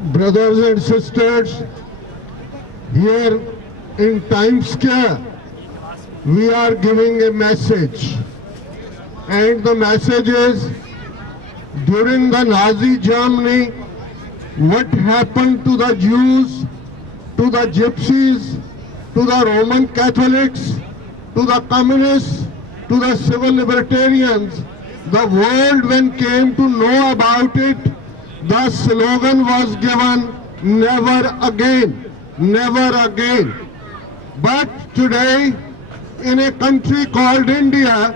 Brothers and sisters, here in Times Square, we are giving a message. And the message is, during the Nazi Germany, what happened to the Jews, to the Gypsies, to the Roman Catholics, to the communists, to the civil libertarians, the world when came to know about it, the slogan was given, never again, never again. But today, in a country called India,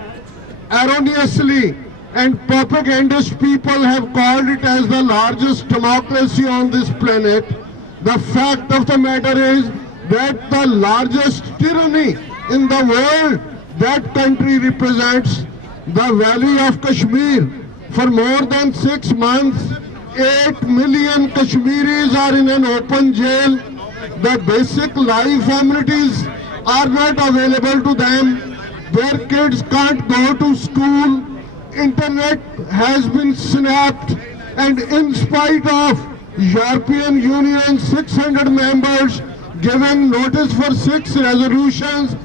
erroneously and propagandist people have called it as the largest democracy on this planet. The fact of the matter is that the largest tyranny in the world, that country represents the Valley of Kashmir. For more than 6 months, 8 million Kashmiris are in an open jail. The basic life amenities are not available to them. Their kids can't go to school. Internet has been snapped, and in spite of European Union 600 members giving notice for 6 resolutions,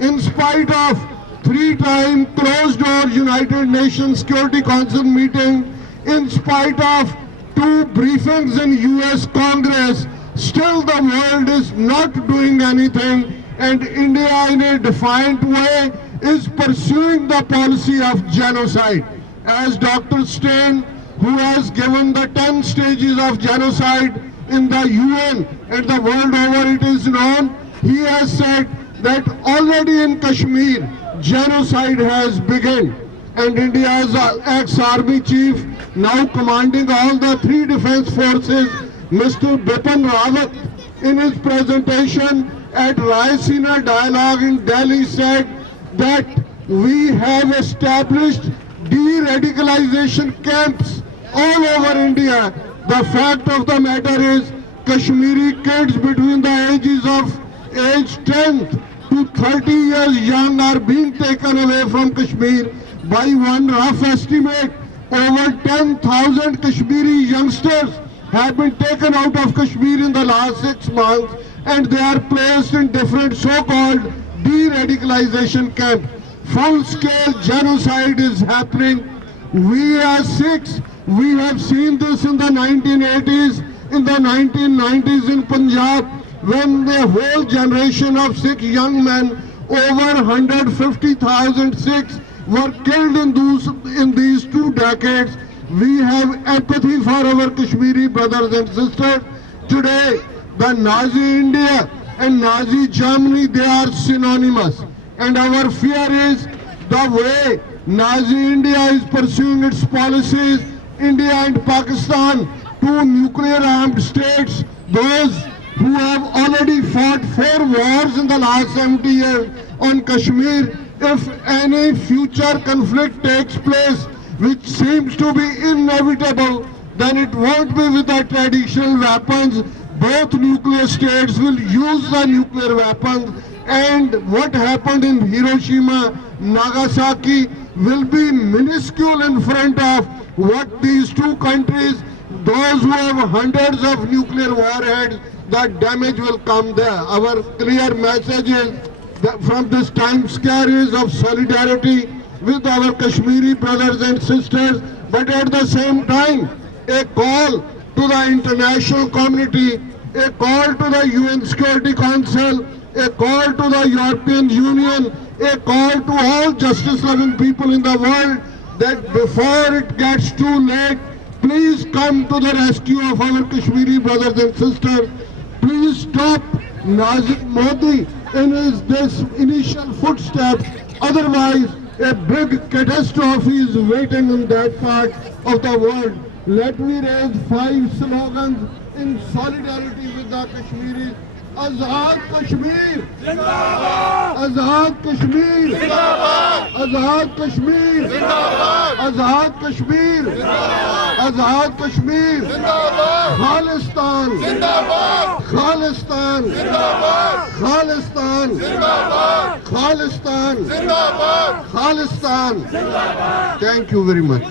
in spite of 3-time closed-door United Nations Security Council meeting, in spite of 2 briefings in US Congress, still the world is not doing anything, and India in a defiant way is pursuing the policy of genocide. As Dr. Stein, who has given the 10 stages of genocide in the UN and the world over it is known, he has said that already in Kashmir, genocide has begun. And India's ex-army chief, now commanding all the 3 defense forces, Mr. Bipin Rawat, in his presentation at Raisina Dialogue in Delhi said that we have established de-radicalization camps all over India. The fact of the matter is, Kashmiri kids between the ages of age 10 to 30 years young are being taken away from Kashmir. By one rough estimate, over 10,000 Kashmiri youngsters have been taken out of Kashmir in the last 6 months, and they are placed in different so-called de-radicalization camps. Full-scale genocide is happening. We as Sikhs, we have seen this in the 1980s, in the 1990s in Punjab, when the whole generation of Sikh young men, over 150,000 Sikhs, were killed in these 2 decades. We have empathy for our Kashmiri brothers and sisters. Today, the Nazi India and Nazi Germany, they are synonymous. And our fear is the way Nazi India is pursuing its policies, India and Pakistan, 2 nuclear-armed states, those who have already fought 4 wars in the last 70 years on Kashmir. If any future conflict takes place, which seems to be inevitable, then it won't be with the traditional weapons. Both nuclear states will use the nuclear weapons, and what happened in Hiroshima, Nagasaki will be minuscule in front of what these 2 countries, those who have hundreds of nuclear warheads, the damage will come there. Our clear message is that from this Times Square is of solidarity with our Kashmiri brothers and sisters, but at the same time, a call to the international community, a call to the UN Security Council, a call to the European Union, a call to all justice-loving people in the world that before it gets too late, please come to the rescue of our Kashmiri brothers and sisters. Please stop Nazi Modi in this initial footsteps. Otherwise, a big catastrophe is waiting in that part of the world. Let me raise 5 slogans in solidarity with the Kashmiris. Azad Kashmir! Zindabad! Azad Kashmir! Zindabad! Azad Kashmir! Zindabad! Azad Kashmir! Zindabad! Azad Kashmir! Zindabad! Khalistan! Zindabad! Khalistan! Zindabad! Khalistan! Zindabad! Khalistan! Zindabad! Khalistan! Zindabad! Thank you very much.